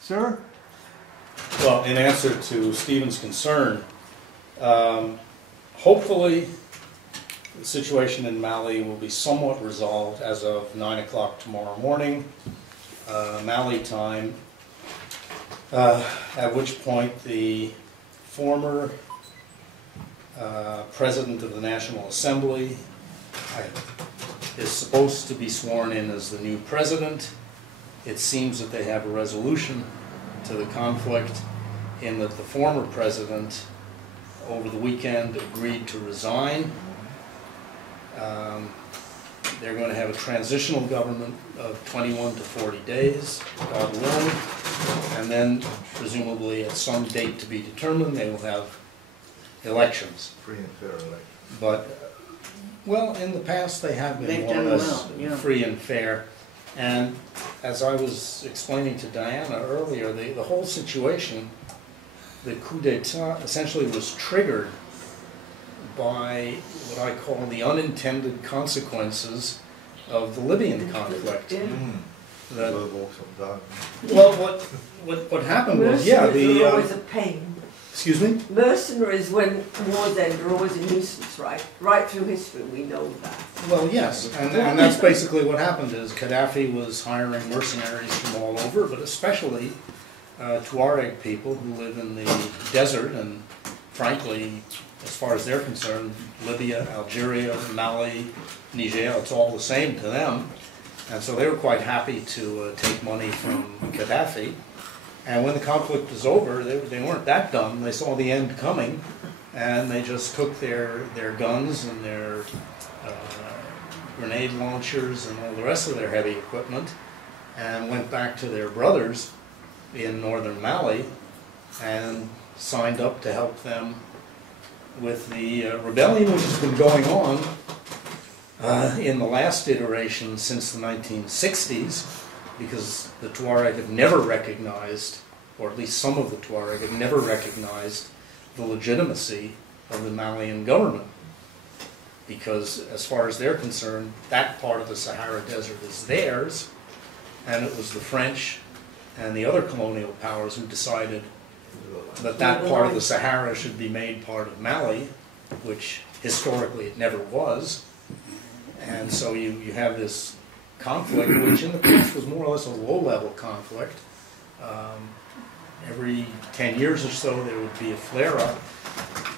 Sir? Well, in answer to Stephen's concern, hopefully the situation in Mali will be somewhat resolved as of 9 o'clock tomorrow morning, Mali time, at which point the former President of the National Assembly is supposed to be sworn in as the new president. It seems that they have a resolution to the conflict in that the former president over the weekend agreed to resign. They're going to have a transitional government of 21 to 40 days, God willing, and then presumably at some date to be determined they will have elections. Free and fair elections. But, well, in the past they have been more or less free and fair. And as I was explaining to Diana earlier, the whole situation, the coup d'etat essentially was triggered by what I call the unintended consequences of the Libyan conflict. That, well, what happened was, yeah, the always a pain. Excuse me? Mercenaries, when wars end, are always a nuisance, right? Right through history, we know that. Well, yes, and that's basically what happened. Is Gaddafi was hiring mercenaries from all over, but especially Tuareg people who live in the desert, and frankly, as far as they're concerned, Libya, Algeria, Mali, Niger, it's all the same to them. And so they were quite happy to take money from Gaddafi. And when the conflict was over, they weren't that dumb. They saw the end coming, and they just took their guns and their grenade launchers and all the rest of their heavy equipment and went back to their brothers in northern Mali and signed up to help them with the rebellion, which has been going on in the last iteration since the 1960s, because the Tuareg have never recognized, or at least some of the Tuareg have never recognized the legitimacy of the Malian government. Because as far as they're concerned, that part of the Sahara Desert is theirs, and it was the French and the other colonial powers who decided that that part of the Sahara should be made part of Mali, which historically it never was. And so you have this conflict, which in the past was more or less a low-level conflict. Every 10 years or so there would be a flare-up,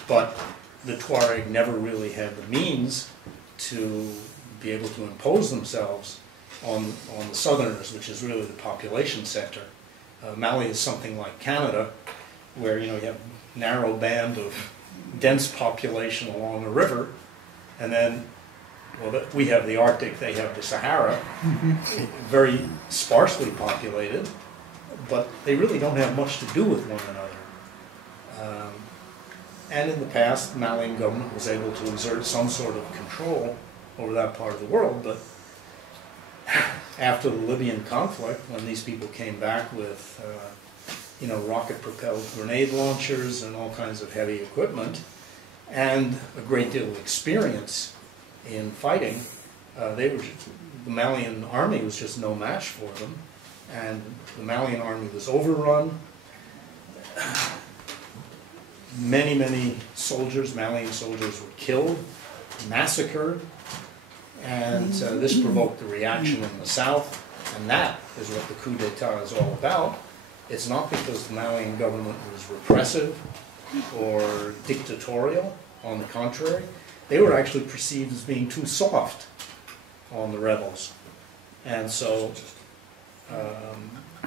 but the Tuareg never really had the means to be able to impose themselves on the Southerners, which is really the population center. Mali is something like Canada, where you have a narrow band of dense population along a river, and then, well, we have the Arctic, they have the Sahara, very sparsely populated, but they really don't have much to do with one another. And in the past, the Malian government was able to exert some sort of control over that part of the world, but after the Libyan conflict, when these people came back with rocket-propelled grenade launchers and all kinds of heavy equipment, and a great deal of experience in fighting, the Malian army was just no match for them, and the Malian army was overrun. Many, many soldiers, Malian soldiers, were killed, massacred, and this provoked a reaction in the south, and that is what the coup d'etat is all about. It's not because the Malian government was repressive or dictatorial. On the contrary, they were actually perceived as being too soft on the rebels. And so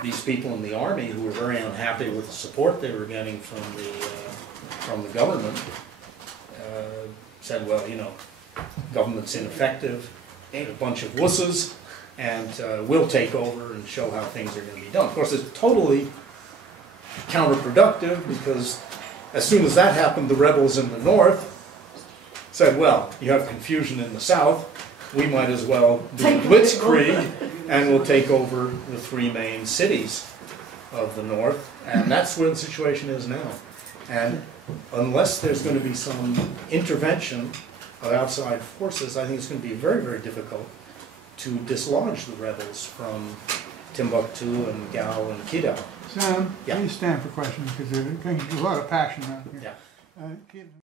these people in the army, who were very unhappy with the support they were getting from the government, said, well, government's ineffective, a bunch of wusses, and we'll take over and show how things are going to be done. Of course, it's totally counterproductive, because as soon as that happened, the rebels in the north said, well, you have confusion in the south, we might as well do blitzkrieg, and we'll take over the three main cities of the north, and that's where the situation is now. And unless there's going to be some intervention of outside forces, I think it's going to be very, very difficult to dislodge the rebels from Timbuktu and Gao and Kidal. Sam, Yeah. please stand for questions because there's a lot of passion out here. Yeah.